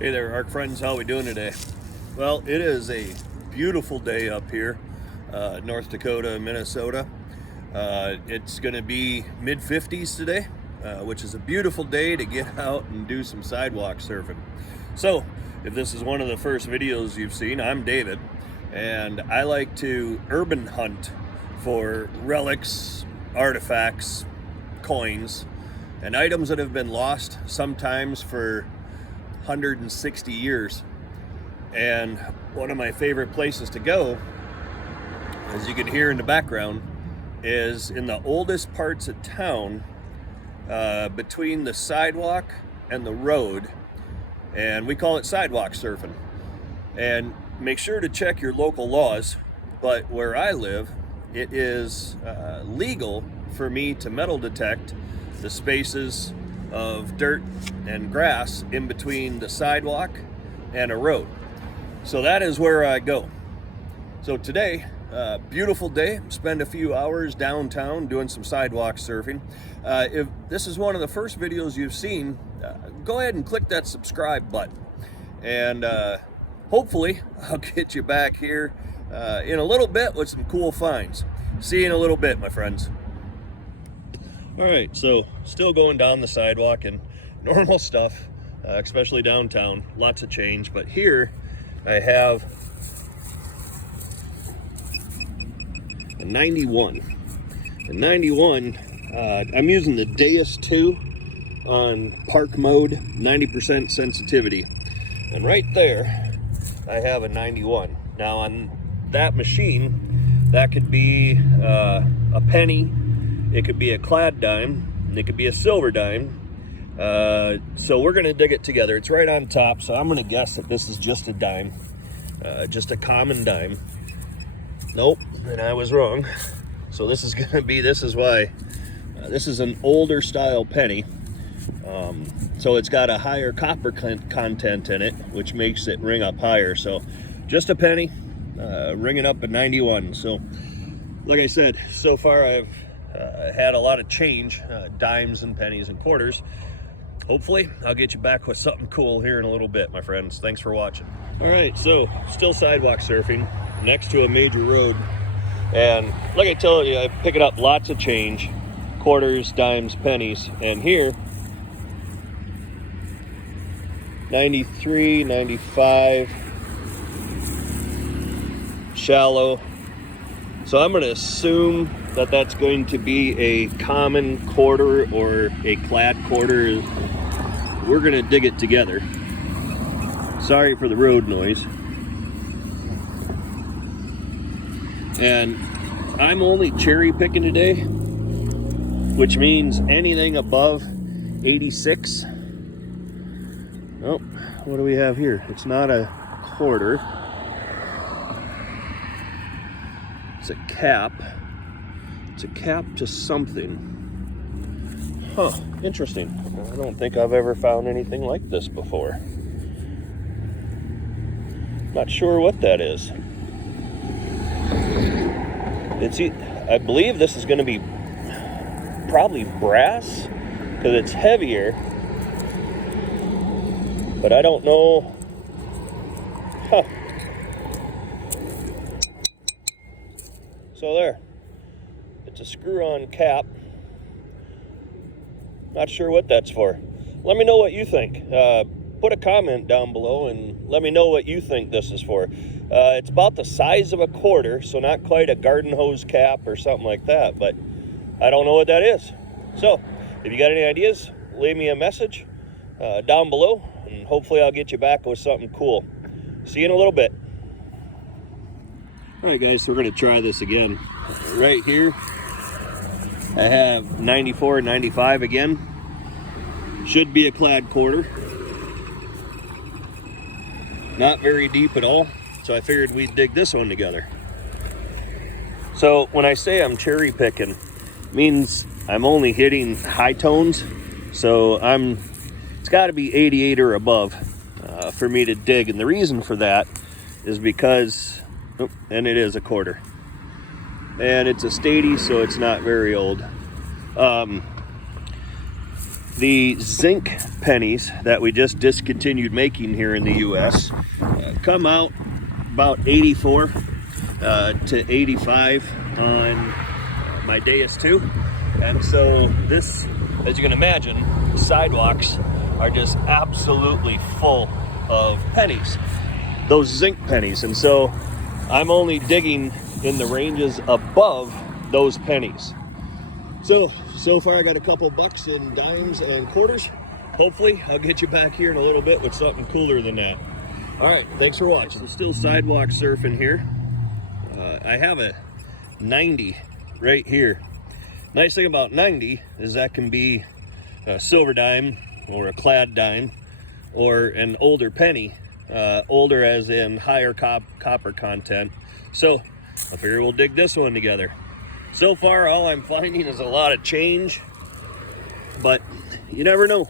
Hey there, ARC friends. How we doing today? Well, it is a beautiful day up here, North Dakota, Minnesota. It's going to be mid-50s today, which is a beautiful day to get out and do some sidewalk surfing. So, if this is one of the first videos you've seen, I'm David, and I like to urban hunt for relics, artifacts, coins, and items that have been lost, sometimes for 160 years. And one of my favorite places to go, as you can hear in the background, is in the oldest parts of town, between the sidewalk and the road, and we call it sidewalk surfing. And make sure to check your local laws, but where I live, it is legal for me to metal detect the spaces of dirt and grass in between the sidewalk and a road. So that is where I go. So today, beautiful day, spend a few hours downtown doing some sidewalk surfing. If this is one of the first videos you've seen, go ahead and click that subscribe button, and hopefully I'll get you back here in a little bit with some cool finds. See you in a little bit, my friends. All right, so still going down the sidewalk and normal stuff, especially downtown, lots of change. But here I have a 91. A 91, I'm using the Deus 2 on park mode, 90% sensitivity. And right there, I have a 91. Now on that machine, that could be a penny, it could be a clad dime, and it could be a silver dime. So we're gonna dig it together. It's right on top, so I'm gonna guess that this is just a dime, just a common dime. Nope, and I was wrong. So this is gonna be, this is why, this is an older style penny. So it's got a higher copper content in it, which makes it ring up higher. So just a penny, ringing up a 91. So like I said, so far I've had a lot of change, dimes and pennies and quarters. Hopefully I'll get you back with something cool here in a little bit, my friends. Thanks for watching. All right, so still sidewalk surfing next to a major road, and like I told you, I'm picking up lots of change, quarters, dimes, pennies. And here, 93, 95, shallow. So I'm going to assume that that's going to be a common quarter or a clad quarter. We're going to dig it together. Sorry for the road noise. And I'm only cherry picking today, which means anything above 86. Oh, what do we have here? It's not a quarter. It's a cap. It's a cap to something. Huh, interesting. I don't think I've ever found anything like this before. Not sure what that is. I believe this is going to be probably brass, because it's heavier. But I don't know. Huh. So there. It's a screw-on cap. Not sure what that's for. Let me know what you think. Put a comment down below and let me know what you think this is for. It's about the size of a quarter, so not quite a garden hose cap or something like that, but I don't know what that is. So, if you got any ideas, leave me a message down below, and hopefully I'll get you back with something cool. See you in a little bit. All right, guys, so we're going to try this again. Right here, I have 94, 95 again. Should be a clad quarter. Not very deep at all, so I figured we'd dig this one together. So when I say I'm cherry picking, it means I'm only hitting high tones. So it's got to be 88 or above for me to dig. And the reason for that is because, and it is a quarter. And it's a statey, so it's not very old. the zinc pennies that we just discontinued making here in the US come out about 84 to 85 on my Deus 2. And so this, as you can imagine, the sidewalks are just absolutely full of pennies, those zinc pennies. And so I'm only digging in the ranges above those pennies. So far I got a couple bucks in dimes and quarters. Hopefully I'll get you back here in a little bit with something cooler than that. All right, thanks for watching. So still sidewalk surfing here. I have a 90 right here. Nice thing about 90 is that can be a silver dime or a clad dime or an older penny. Older as in higher copper content. So I figure we'll dig this one together. So far, all I'm finding is a lot of change, but you never know.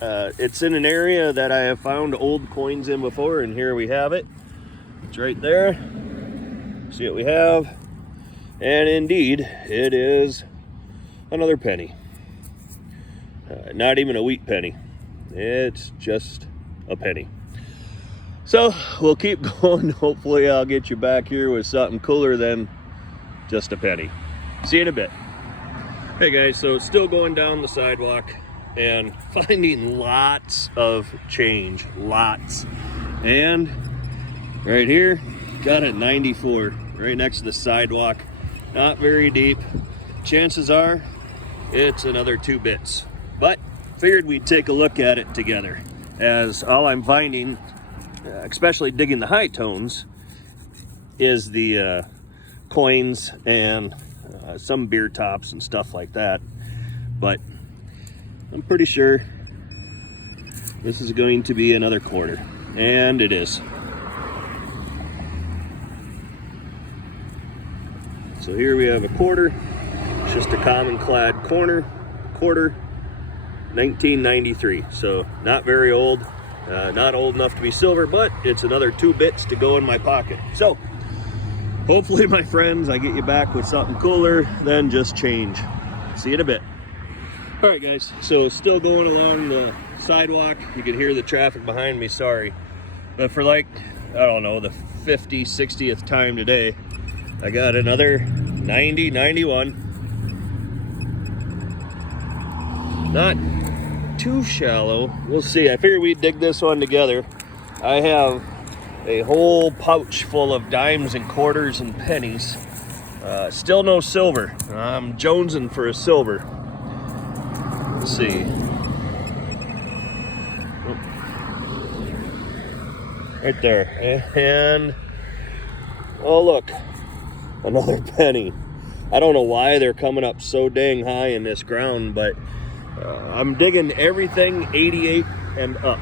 It's in an area that I have found old coins in before, and here we have it. It's right there. See what we have? And indeed, it is another penny. Not even a wheat penny. It's just a penny. So we'll keep going. Hopefully I'll get you back here with something cooler than just a penny. See you in a bit. Hey guys, so still going down the sidewalk and finding lots of change, lots. And right here, got a 94 right next to the sidewalk. Not very deep. Chances are it's another 2 bits. But figured we'd take a look at it together, as all I'm finding, especially digging the high tones, is the coins and some beer tops and stuff like that. But I'm pretty sure this is going to be another quarter, and it is. So here we have a quarter. It's just a common clad quarter, 1993. So not very old. Not old enough to be silver, but it's another 2 bits to go in my pocket. So hopefully, my friends, I get you back with something cooler than just change. See you in a bit. All right, guys, so still going along the sidewalk. You can hear the traffic behind me, sorry. But for like, I don't know, the 50th, 60th time today, I got another 90, 91. Not too shallow. We'll see. I figured we'd dig this one together. I have a whole pouch full of dimes and quarters and pennies. Still no silver. I'm jonesing for a silver. Let's see. Oh. Right there. And oh, look, another penny. I don't know why they're coming up so dang high in this ground, but I'm digging everything 88 and up.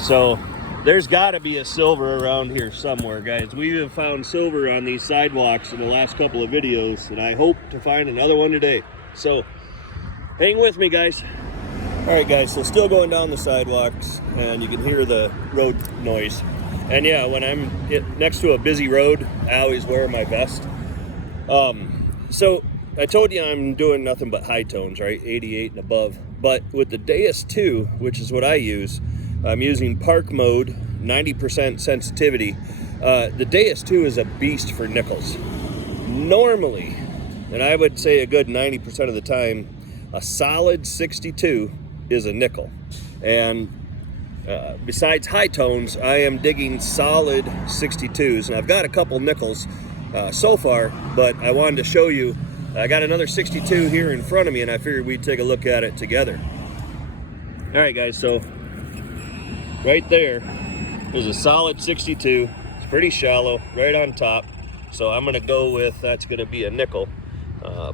So there's got to be a silver around here somewhere, guys. We have found silver on these sidewalks in the last couple of videos, and I hope to find another one today. So hang with me, guys. All right, guys, so still going down the sidewalks, and you can hear the road noise. And yeah, when I'm next to a busy road, I always wear my vest. So I told you I'm doing nothing but high tones, right? 88 and above. But with the Deus 2, which is what I use, I'm using park mode, 90% sensitivity. The Deus 2 is a beast for nickels. Normally, and I would say a good 90% of the time, a solid 62 is a nickel. And besides high tones, I am digging solid 62s. And I've got a couple nickels so far, but I wanted to show you, I got another 62 here in front of me, and I figured we'd take a look at it together. All right, guys, so right there is a solid 62. It's pretty shallow, right on top. So I'm gonna go with, that's gonna be a nickel.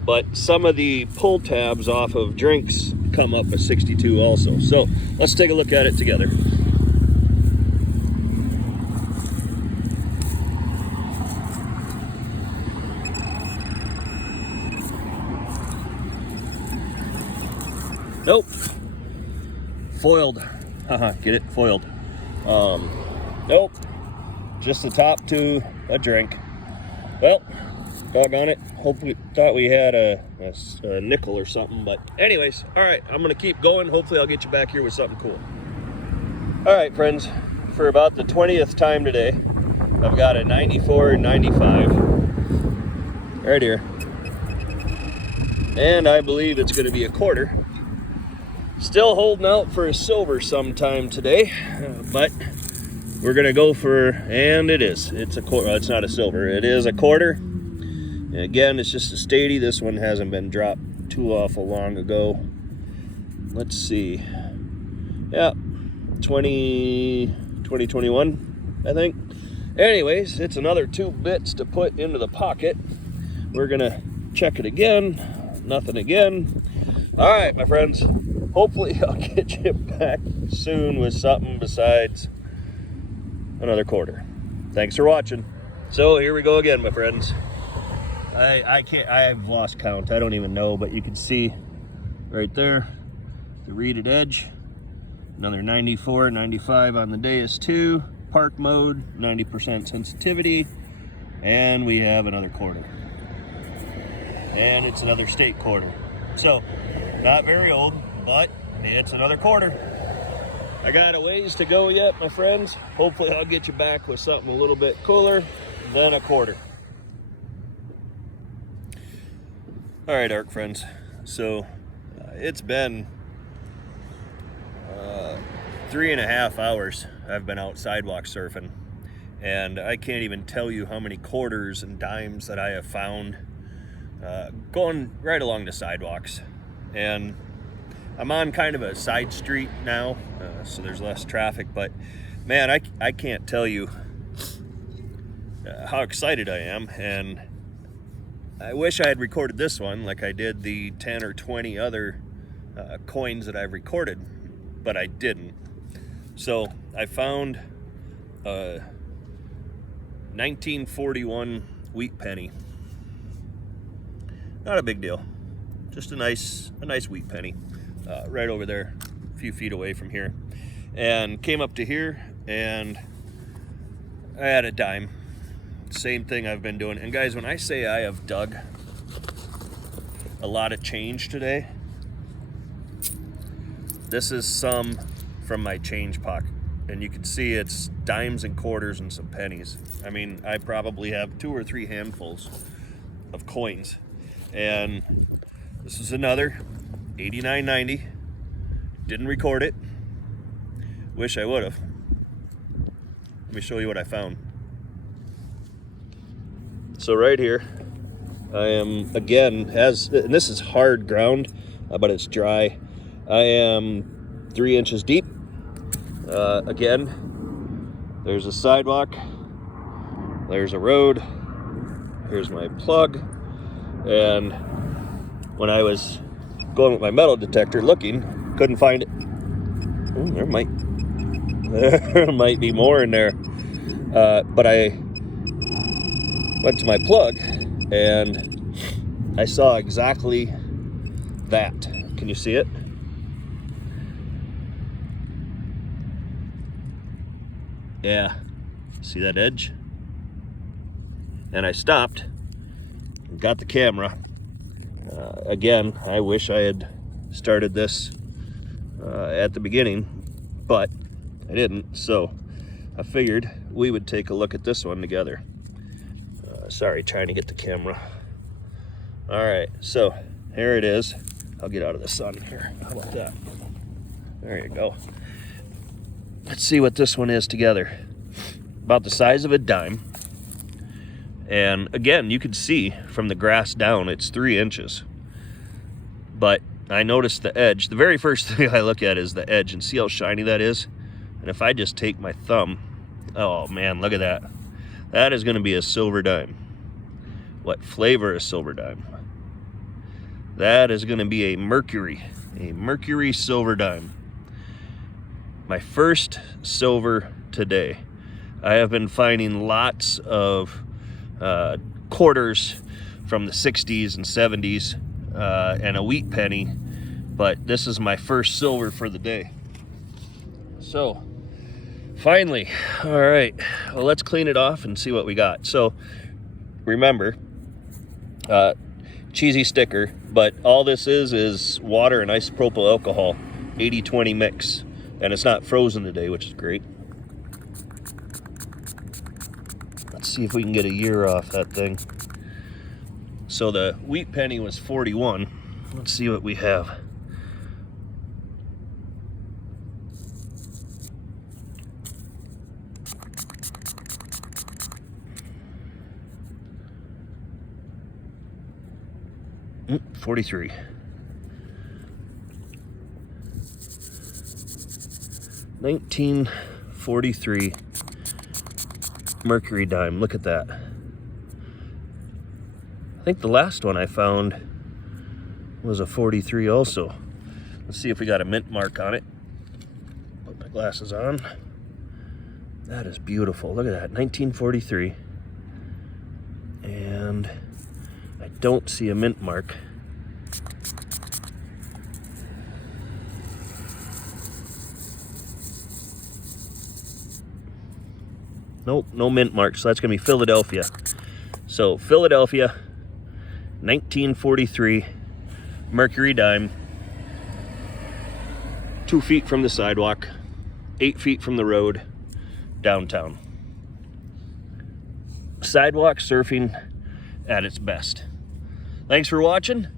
But some of the pull tabs off of drinks come up a 62 also. So let's take a look at it together. Nope. Foiled. Get it? Foiled. Nope. Just the top to a drink. Well, Doggone it. Hopefully, thought we had a nickel or something. But anyways, all right, I'm going to keep going. Hopefully, I'll get you back here with something cool. All right, friends, for about the 20th time today, I've got a 94 and 95 right here. And I believe it's going to be a quarter. Still holding out for a silver sometime today, but we're going to go for, and it is. It's a quarter. Well, it's not a silver. It is a quarter. And again, it's just a Stady. This one hasn't been dropped too awful long ago. Let's see. Yeah, 2021, I think. Anyways, it's another 2 bits to put into the pocket. We're going to check it again. Nothing again. All right, my friends. Hopefully, I'll get you back soon with something besides another quarter. Thanks for watching. So here we go again, my friends. I've lost count. I don't even know, but you can see right there the reeded edge. Another 94, 95 on the dais too. Park mode, 90% sensitivity, and we have another quarter. And it's another state quarter. So, not very old, but it's another quarter. I got a ways to go yet, my friends. Hopefully I'll get you back with something a little bit cooler than a quarter. All right, ARC friends. So it's been 3.5 hours I've been out sidewalk surfing, and I can't even tell you how many quarters and dimes that I have found going right along the sidewalks. And I'm on kind of a side street now, so there's less traffic, but man, I can't tell you how excited I am. And I wish I had recorded this one like I did the 10 or 20 other coins that I've recorded, but I didn't. So I found a 1941 wheat penny. Not a big deal, just a nice wheat penny. Right over there, a few feet away from here, and came up to here, and I had a dime. Same thing I've been doing. And guys, when I say I have dug a lot of change today, this is some from my change pocket, and you can see it's dimes and quarters and some pennies. I mean, I probably have 2 or 3 handfuls of coins, and this is another 89.90. Didn't record it. Wish I would have. Let me show you what I found. So right here, I am again, and this is hard ground, but it's dry. I am 3 inches deep. Again, there's a sidewalk. There's a road. Here's my plug. And when I was going with my metal detector looking, couldn't find it. Ooh, there might be more in there. But I went to my plug and I saw exactly that. Can you see it? Yeah, see that edge? And I stopped, got the camera. Again, I wish I had started this at the beginning, but I didn't, so I figured we would take a look at this one together. Sorry, trying to get the camera. All right, so here it is. I'll get out of the sun here. How about that? There you go. Let's see what this one is together. About the size of a dime. And again, you can see from the grass down, it's 3 inches. But I noticed the edge. The very first thing I look at is the edge, and see how shiny that is? And if I just take my thumb, oh man, look at that. That is gonna be a silver dime. What flavor is silver dime? That is gonna be a mercury silver dime. My first silver today. I have been finding lots of quarters from the 60s and 70s and a wheat penny, but this is my first silver for the day. So finally, all right, well, let's clean it off and see what we got. So remember, cheesy sticker, but all this is water and isopropyl alcohol, 80-20 mix, and it's not frozen today, which is great. Let's see if we can get a year off that thing. So the wheat penny was 41. Let's see what we have. Mm, 43. $19.43 Mercury dime. Look at that. I think the last one I found was a 43 also. Let's see if we got a mint mark on it. Put my glasses on. That is beautiful. Look at that, 1943. And I don't see a mint mark. Nope, no mint mark, so that's gonna be Philadelphia. So Philadelphia, 1943, Mercury dime, 2 feet from the sidewalk, 8 feet from the road, downtown. Sidewalk surfing at its best. Thanks for watching.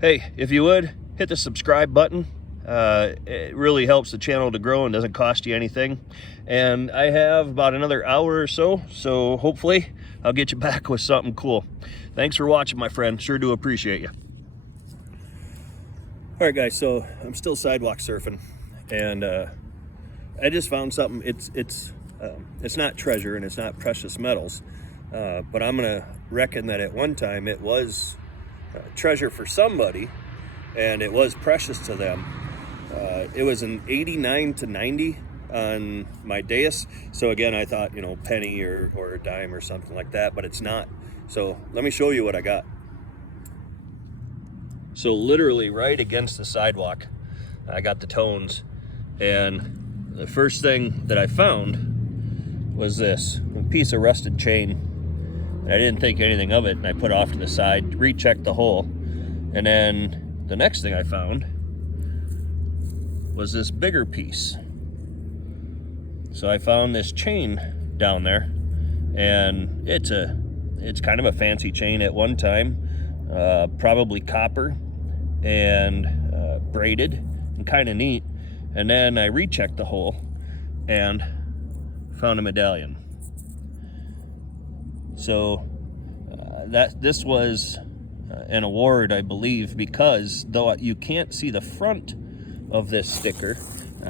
Hey, if you would, hit the subscribe button. It really helps the channel to grow and doesn't cost you anything. And I have about another hour or so, so hopefully I'll get you back with something cool. Thanks for watching, my friend. Sure do appreciate you. All right, guys, so I'm still sidewalk surfing, and I just found something. It's not treasure and it's not precious metals, but I'm gonna reckon that at one time it was treasure for somebody, and it was precious to them. It was an 89 to 90 on my dais. So again, I thought, you know, penny or a dime or something like that, but it's not. So let me show you what I got. So literally right against the sidewalk, I got the tones, and the first thing that I found was this, a piece of rusted chain. And I didn't think anything of it, and I put it off to the side, rechecked the hole, and then the next thing I found was this bigger piece. So I found this chain down there, and it's kind of a fancy chain at one time, probably copper and braided and kind of neat. And then I rechecked the hole and found a medallion. So this was an award, I believe, because though you can't see the front of this sticker,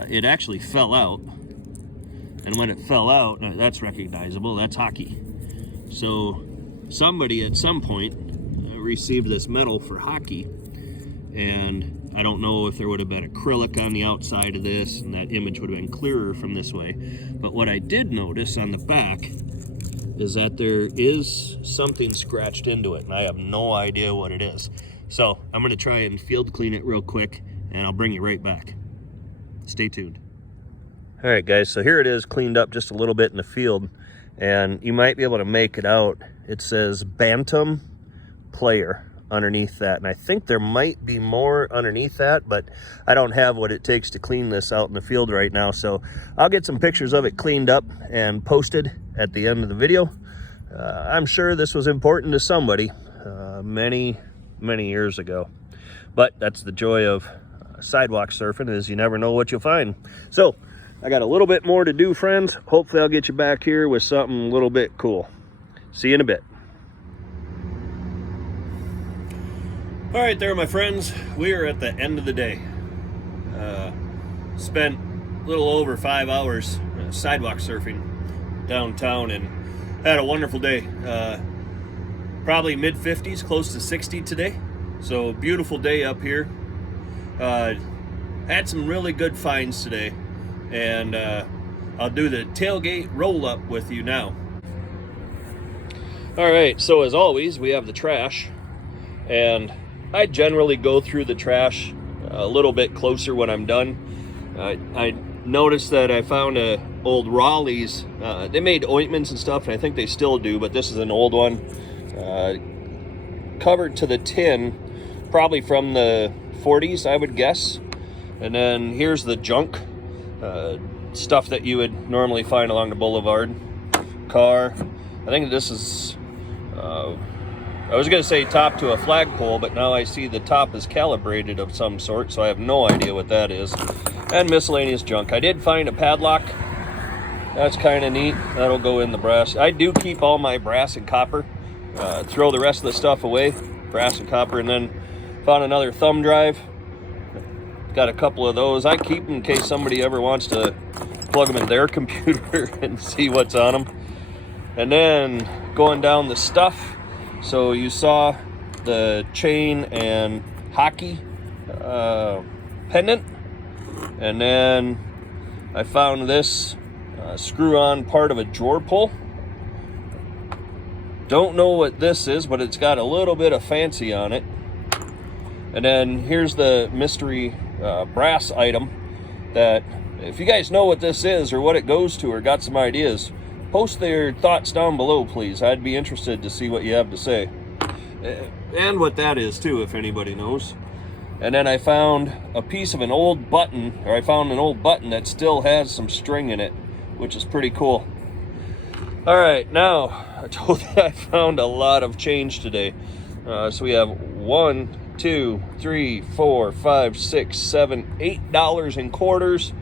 it actually fell out. And when it fell out, that's recognizable, that's hockey. So somebody at some point received this medal for hockey, and I don't know if there would have been acrylic on the outside of this and that image would have been clearer from this way. But what I did notice on the back is that there is something scratched into it, and I have no idea what it is. So I'm gonna try and field clean it real quick, and I'll bring you right back. Stay tuned. All right, guys, so here it is, cleaned up just a little bit in the field, and you might be able to make it out. It says Bantam Player underneath that, and I think there might be more underneath that, but I don't have what it takes to clean this out in the field right now, so I'll get some pictures of it cleaned up and posted at the end of the video. I'm sure this was important to somebody many years ago, but that's the joy of sidewalk surfing, is you never know what you'll find. So I got a little bit more to do, friends. Hopefully I'll get you back here with something a little bit cool. See you in a bit. All right there, my friends, we are at the end of the day. Spent a little over 5 hours sidewalk surfing downtown and had a wonderful day. Probably mid-50s, close to 60 today. So beautiful day up here. Had some really good finds today, and I'll do the tailgate roll-up with you now. All right, so as always, we have the trash, and I generally go through the trash a little bit closer when I'm done. I noticed that I found a old Raleigh's. They made ointments and stuff, and I think they still do, but this is an old one. covered to the tin, probably from the 40s, I would guess. And then here's the junk, stuff that you would normally find along the boulevard. Car. I think this is, I was going to say top to a flagpole, but now I see the top is calibrated of some sort, so I have no idea what that is. And miscellaneous junk. I did find a padlock. That's kind of neat. That'll go in the brass. I do keep all my brass and copper. Throw the rest of the stuff away, brass and copper, and then found another thumb drive. Got a couple of those. I keep them in case somebody ever wants to plug them in their computer and see what's on them. And then going down the stuff. So you saw the chain and hockey pendant. And then I found this screw-on part of a drawer pull. Don't know what this is, but it's got a little bit of fancy on it. And then here's the mystery brass item that, if you guys know what this is or what it goes to or got some ideas, post their thoughts down below, please. I'd be interested to see what you have to say. And what that is too, if anybody knows. And then I found a piece of an old button, or I found an old button that still has some string in it, which is pretty cool. All right, now I told you I found a lot of change today. So we have $1, 2, 3, 4, 5, 6, 7, $8 in quarters,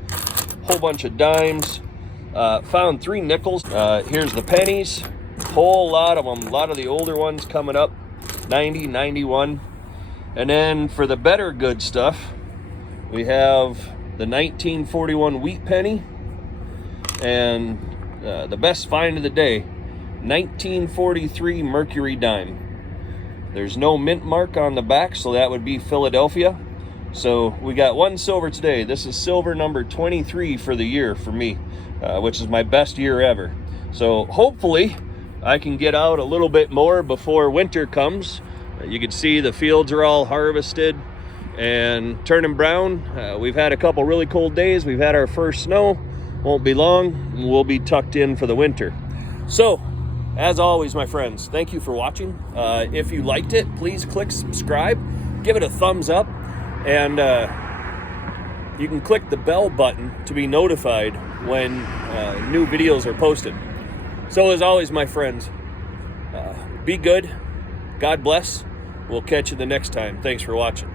whole bunch of dimes. Found 3 nickels. Here's the pennies, whole lot of them. A lot of the older ones coming up, 90, 91. And then for the better good stuff, we have the 1941 wheat penny, and the best find of the day, 1943 mercury dime. There's no mint mark on the back, so that would be Philadelphia. So we got 1 silver today. This is silver number 23 for the year for me, which is my best year ever. So hopefully I can get out a little bit more before winter comes. You can see the fields are all harvested and turning brown. We've had a couple really cold days. We've had our first snow. Won't be long. We'll be tucked in for the winter. So, as always, my friends, thank you for watching. If you liked it, please click subscribe. Give it a thumbs up. And you can click the bell button to be notified when new videos are posted. So, as always, my friends, be good. God bless. We'll catch you the next time. Thanks for watching.